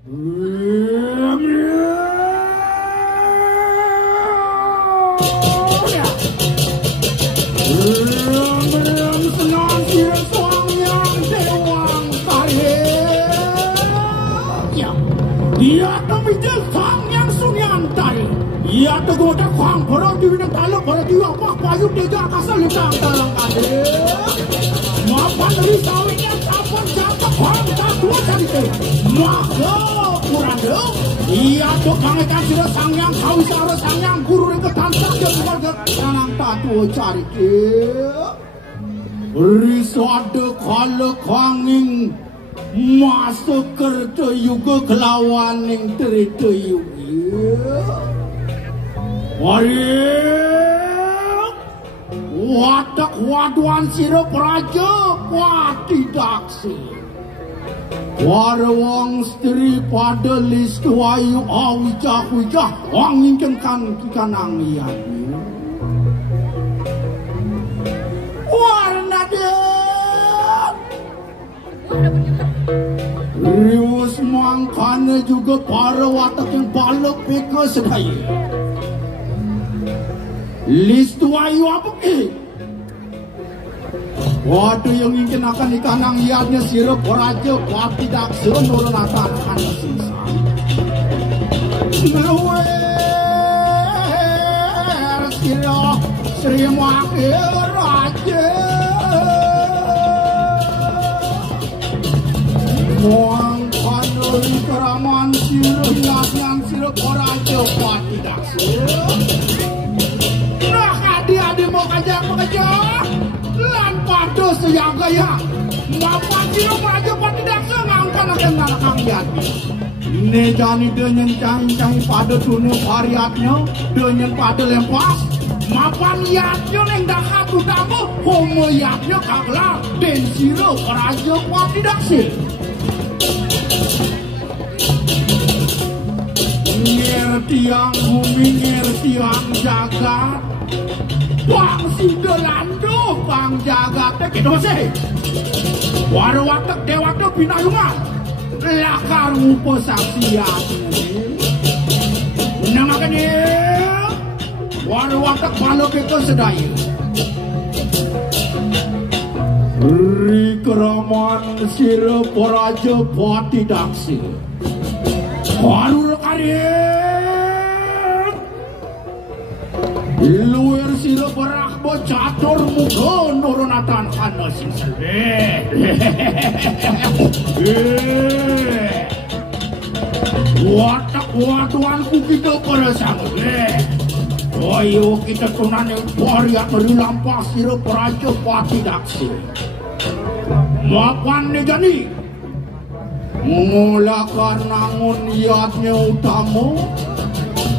Ia terpijak sang yang sunyan tari. Ia tergoda kwang para diwinang taluk para diwa pak payung dega kasal litang dalam kade. Mapan dari sawinya sapon jatuh kwang tak dua cari te. Maka kuranda. Ia terpangekan sila sang yang kawisara sang yang guru yang ketansak yang keluarga sanang tak dua cari te. Risada kala kwanging masuk kerja juga kelawan yang terita juga. Warik watak waduan sira praja pati daksi. Warawang stri pada list wayu awijah-wijah wangingkan kan kikanang iyan. Warna dia rius mangkana juga para watak yang balok peka sedaya. List wayu apa ke? Waduh yang ingin akan ikanang iadnya sirap raja pati daksa nurun akan sisa. Luwer sirap Sri Wakil Raja. Muang kanuri keraman sirap iadnya sirap raja pati daksa. Nah adik-adik mau kajak lan padu siang gaya mapan sirap raja pati daksa ngangkan akan ngalakang yati. Ini jani dengan cang-cang pada dunia variatnya dengan pada lempas mapan yatnya yang dahat utama homo yatnya kaklar dan sirap raja pati daksa. Tiang bumi tiang jagat bang Sindelando bang jagat gitu sih watak dewata pinayungan lakar ngupo saksiat namakan watak balok itu sedaya Rikeraman sirap raja pati daksi waru karir luwer sila berak catur muka nurunatan kana sing selbe. Watak waduanku kita pada sangat. Ayo kita tunane variat dari lampas sila raja pati daksi. Mapan negani mengulakan nangun iatnya utama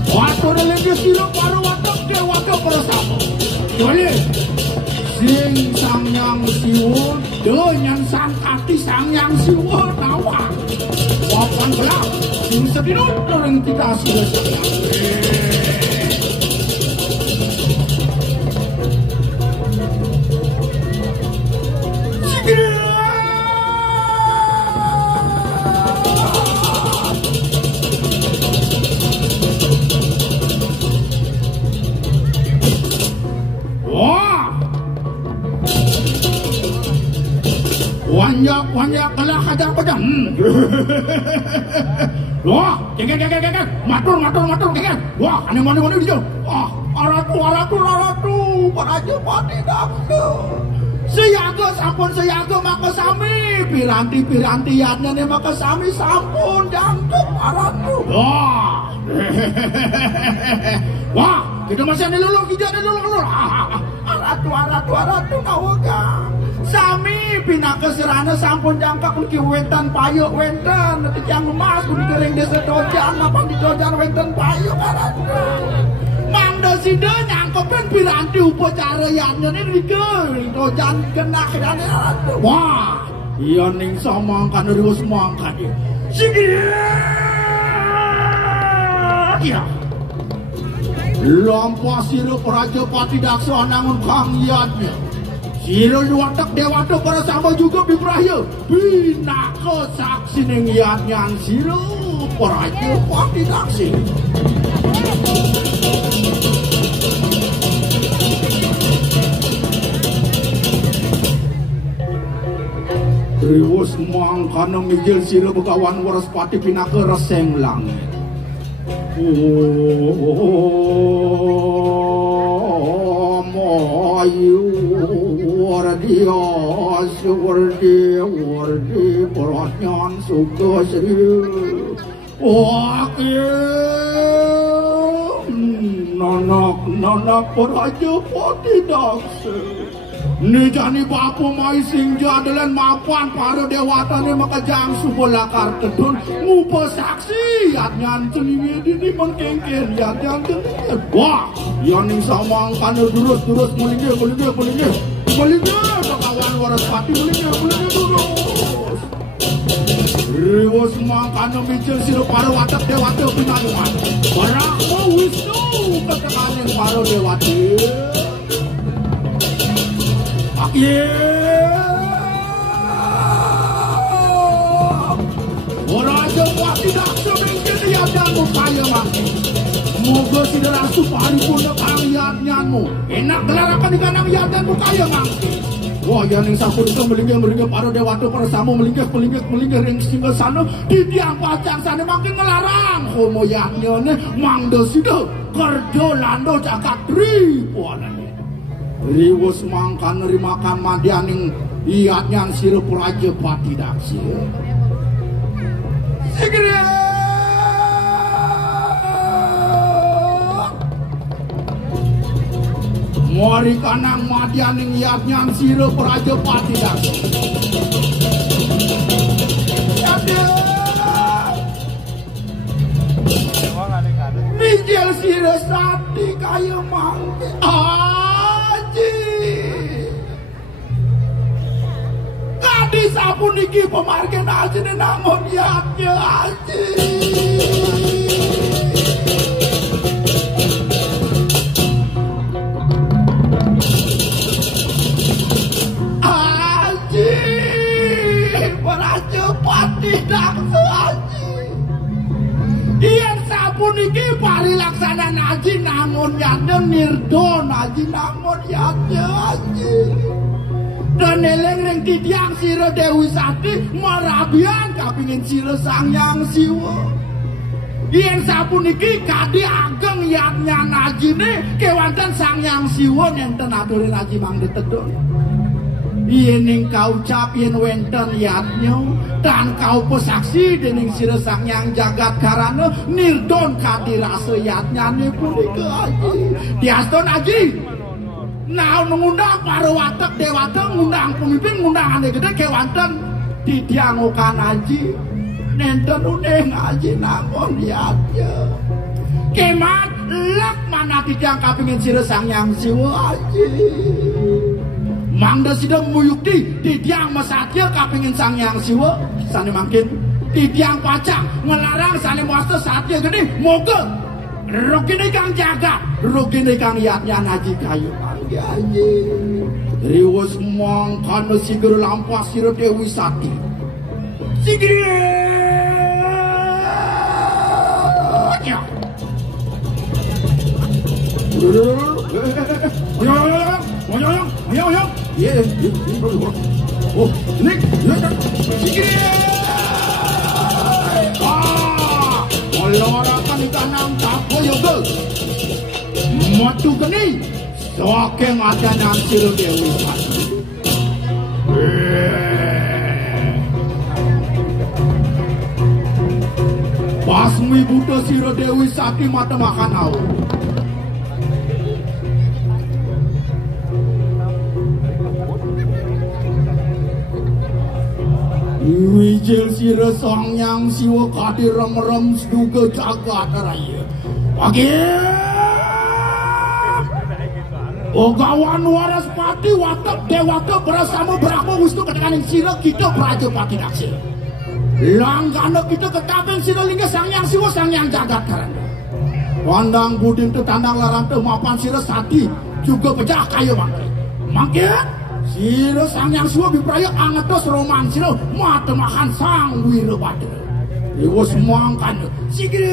waktu dalam sila para watak dewata bersama boleh sing sang yang siwon dengan sang kaki sang yang siwon nawang wapan gelap sing sedinut orang tidak sudah sayang wanyak kalah hajar pedang. Wah, geng. Matur, geng. Wah, ane dia. Wah, aratu, paraja pati daksa. Siaga sampun siaga maka sami piranti yatnya ne maka sami sampun jangkep aratu. Wah, kita masih ada lulu, aratu kawaga. Sami pinaka serana sampun jangkak uki wentan payuk wentan nanti yang emas uki kering desa dojan apang di dojan wentan payuk aratu. Manda sida nyangkepen piranti upacara yannya ini di dojan kena kedane aratu. Wah, iya ning samangkan riwes mangkan ya. Sigi. Iya. Lampas sirap raja pati daksa nangun kang yatnya. Siro watak dewata para sama juga bibrahya. Bina ke saksi ning yatnya siro. Praja Pati Daksi. Riwus mangkana migil sira Begawan Waraspati pinaka reseng langit. Mayu wardi peranyan suka sri nanak Praja Pati Daksi. Nijani bapu mai singja dalam mapan para dewata ni makajang subola kartun ngupa saksi yatnyan celingi dini mengkengken yatnyan celingi wah yang ning samang kana durus melingge Begawan Waraspati melingge durus riwus mangkana mijil sira para watak dewata pinayungan Brahma Wisnu ketekaning para dewati. Praja Pati Daksi mungkin yatnyanmu kaya mangke. Moga sidera suparipurna karyatnyanmu. Enak gelarakan ikanang yatnyanmu kaya mangke. Wah ya ning sapunika melinggih para dewata para samu melinggih ring singgah sana di tiang pacang sana makin ngelarang homo yatnyane mangda sida kerja lando jagat ribuan. Riwus mangkan nerimakan madyaning iyatnyan sira Praja Pati Daksi. Sigri mari kanang madyaning iyatnyan sira Praja Pati Daksi. Mijil sira sati kaya mangke. Kadi sapun iki pemargen ajine namon yatnya aji. Aji Praja Pati Daksi aji. Yen sapun iki parilaksanan aji namon yatnya nirdon aji namon yatnya aji. Dan eleng ring titiang sira Dewi Sati marabian kapingin sira Sangyang Siwa. Yen sapuniki kadi ageng yatnya najine kewanten Sangyang Siwa nenten aturin aji mangde tedon. Yen ing kaucap yen wenten yatnya dan kau pesaksi dening sira Sangyang Jagat Karana nirdon kadi rasa yatnyane punika aji. Diaston aji. Nah, mengundang para watak dewata, ngundang pemimpin, ngundang ane gede kewanten didiangokan aji nenten uneng aji namon yatnya kemat lek mana didiang kapingin sira Sangyang Siwa aji mangda sida muyukti didiang mesatya kapingin Sangyang Siwa sane mangkin didiang pacang ngelarang sane muasta satya gede moga rugine kang jaga rugine kang yatnya naji kayu aji riwus mangkana sigere lampah sira Dewi Sati sigere Meloratan ikanang tapoyogo matu geni soke mata nang sira Dewi Sati pasmi buta sira Dewi Sati mata makan au wijil sira Sangyang Siwa kadi rem-rem juga jagat raya pagi Begawan Waraspati watak dewata bersama Brahma Wisnu ketekaning sira kita Praja Pati Daksi langgana kita ketapeng sira lingga Sangyang Siwa Sangyang Jagat Karana pandang budin tetandang larang mapan sira Sati juga pejah kaya mangke sira Sangyang Siwa bipraya angetos roman sira matemahan Sang Wirabadra Iwas mangkan sige.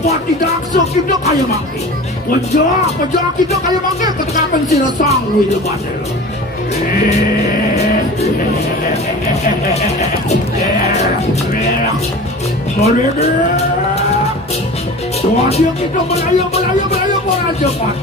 Pati dakso kita kaya mangke. Pojok kita kaya mangke ketika pensir sang wih lebatel. Mereka wajah kita Melayu orang cepat.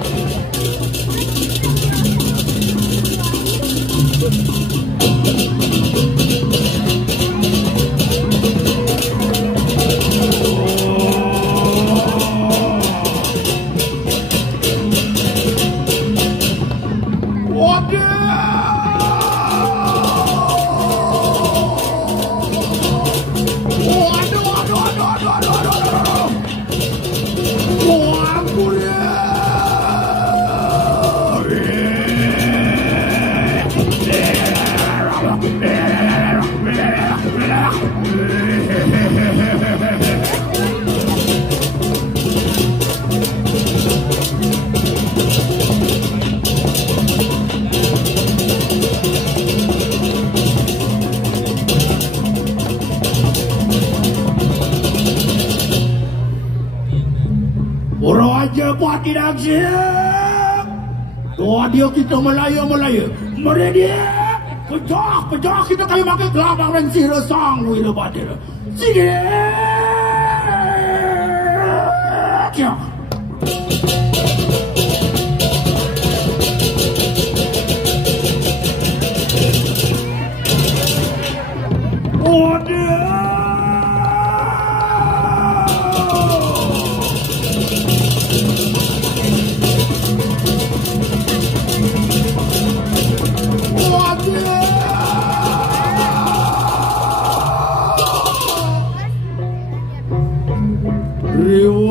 Buat tidak siap. Doa dia kita Melayu. Mereka pejak kita kayu makan kelabang dan sirah sang wila batil. Sige.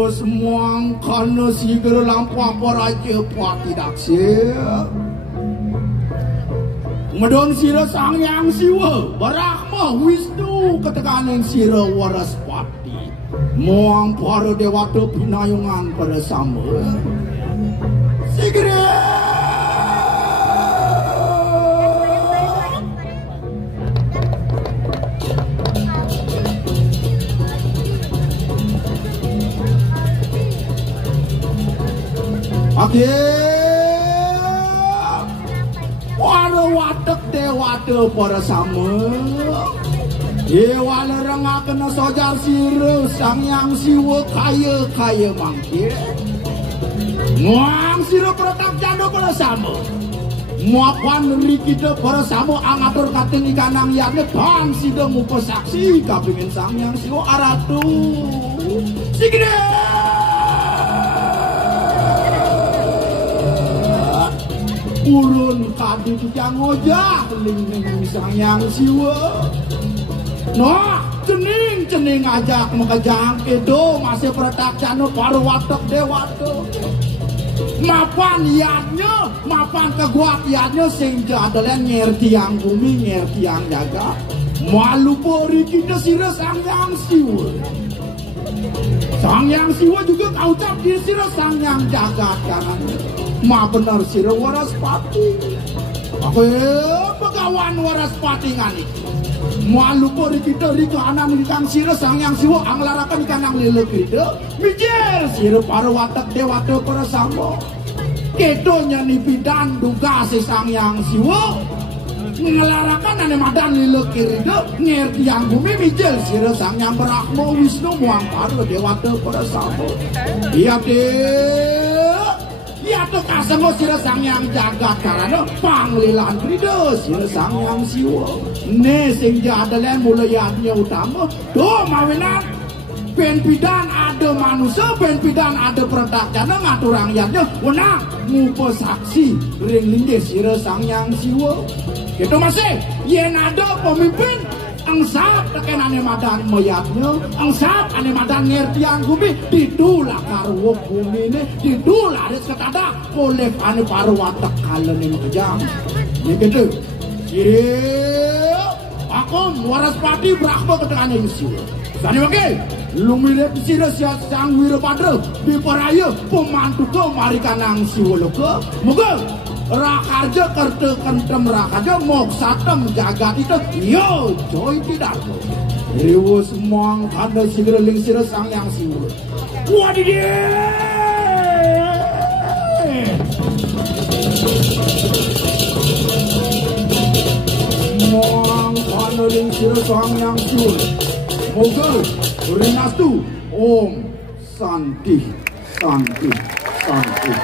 Semuang karena sigera lampau raja puat tidak siap. Medon sira sang yang siwa Barahma Wisnu ketekanan sira Waraspati muang para dewata pinayungan pada sama sigera. Para watak dewata para sama Dewala rengah kena sojar sira sang yang siwa kaya mangkir Nguang sira pertak janda para sama Muapan neri kita para sama angatur kating ikanang yane bang sida mupa saksi kapingin sang yang siwa aratu Sigede Urun kadi tukang ojak ling sang yang siwa Noh cening ajak makajang kedo masih pertak jano paru watak dewata Mapan yadnya mapan keguat yadnya sing jadalan ngerti yang bumi ngerti yang jaga malu pori kita sira sang yang siwa Sang yang siwa juga kau ucap di sira sang yang jagat kanan Ma benar sira Waraspati. Aku pegawan Waraspati ngani. Malu po di kita di kanan di kang sira sang yang siwa anglarakan di kanang lele kita. Mijir sira para watak dewata para sama. Kedonya ni bidan duga si sang yang siwa. Ngelarakan ane madan lele kita ngerti yang bumi mijir sira sang yang Brahma Wisnu muang para dewata para sama. Iya deh. Ya tuh kasemo sira sang yang jagat karena panglilan krida sira sang yang siwa ne sing jadalan mulyanya utama do mawinan ben pidan ada manusia ben pidan ada pertakjana ngatur rakyatnya wenang ngupa saksi ring lingge sira sang yang siwa gitu masih yen ada pemimpin Angsap teken ane madan mayatnya, angsap ane madan ngertiang gumi, didulak karwo gumi ini, didulak ada seketada, kolek ane parwata kalen yang kejam. Ini gitu. Aku waras pati Brahma kedengannya isi. Tadi oke, lu mirip sira sang Wirapadra di paraya pemantu ke marikanang siwoloke. Moga rakarja kerte kentem rakarja moksatem jagat itu yo joy tidak. Dewa semang kanda sigereling sira sang yang siwolo. Wadidih. Ling sira sang yang siwul moga rinastu om santi santi santi.